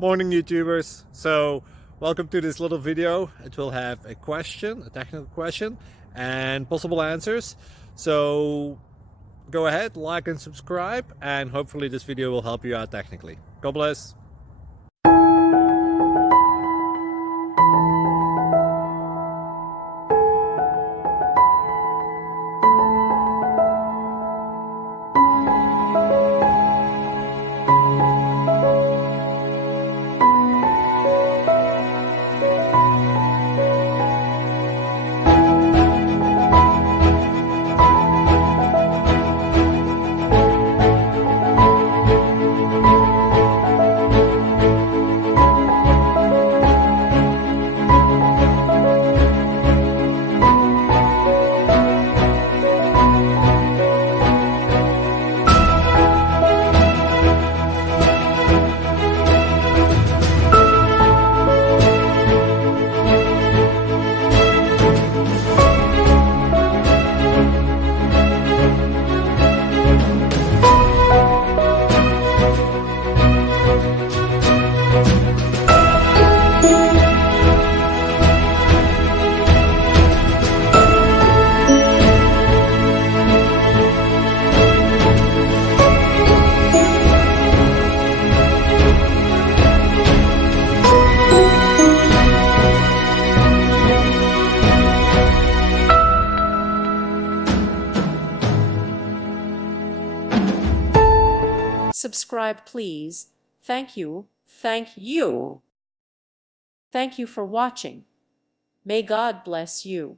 Morning YouTubers. So welcome to this little video. It will have a question, a technical question, and possible answers. So go ahead, like and subscribe, and hopefully this video will help you out technically. God bless. Subscribe, please. Thank you. Thank you. Thank you for watching. May God bless you.